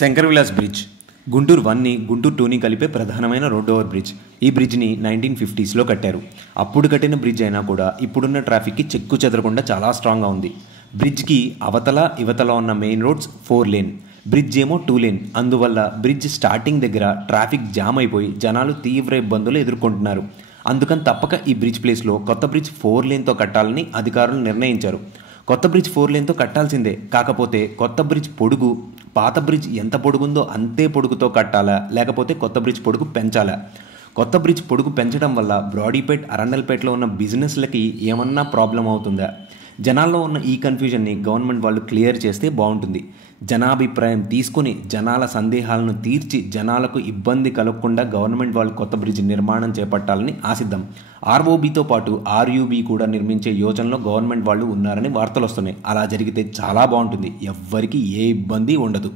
Shankar Vilas bridge Guntur 1ని గుంటూరు 2ని కలిపే ప్రధానమైన రోడ్ ఓవర్ బ్రిడ్జ్. ఈ బ్రిడ్జ్ని 1950స్లో కట్టారు. అప్పుడు కట్టిన బ్రిడ్జ్ అయినా కూడా ఇప్పుడున్న ట్రాఫిక్కి చెక్కు చెదరకుండా చాలా స్ట్రాంగ్గా ఉంది. బ్రిడ్జ్కి అవతల ఇవతల ఉన్న మెయిన్ రోడ్స్ 4 లేన్, బ్రిడ్జ్ ఏమో 2 లేన్. అందువల్ల బ్రిడ్జ్ స్టార్టింగ్ దగ్గర ట్రాఫిక్ జామ్ అయిపోయి జనాలు తీవ్ర ఇబ్బందులు ఎదుర్కొంటున్నారు. అందుకని తప్పక ఈ బ్రిడ్జ్ ప్లేస్లో కొత్త బ్రిడ్జ్ 4 లేన్తో కట్టాలని అధికారులు నిర్ణయించారు. కొత్త బ్రిడ్జ్ 4 లేన్తో కట్టాల్సిందే. కాకపోతే కొత్త బ్రిడ్జ్ పొడుగు పాత బ్రిడ్జ్ ఎంత పొడుగుందో అంతే పొడుగుతో కట్టాలా, లేకపోతే కొత్త బ్రిడ్జ్ పొడుగు పెంచాలా? కొత్త బ్రిడ్జ్ పొడుగు పెంచడం వల్ల బ్రాడీపేట్, అరండల్పేటలో ఉన్న బిజినెస్లకి ఏమన్నా ప్రాబ్లం అవుతుందా? జనాల్లో ఉన్న ఈ కన్ఫ్యూజన్ని గవర్నమెంట్ వాళ్ళు క్లియర్ చేస్తే బాగుంటుంది. జనాభిప్రాయం తీసుకుని జనాల సందేహాలను తీర్చి జనాలకు ఇబ్బంది కలగకుండా గవర్నమెంట్ వాళ్ళు కొత్త బ్రిడ్జ్ నిర్మాణం చేపట్టాలని ఆశిద్దాం. ఆర్ఓబితో పాటు ఆర్యూబీ కూడా నిర్మించే యోచనలో గవర్నమెంట్ వాళ్ళు ఉన్నారని వార్తలు వస్తున్నాయి. అలా జరిగితే చాలా బాగుంటుంది. ఎవ్వరికీ ఏ ఇబ్బంది ఉండదు.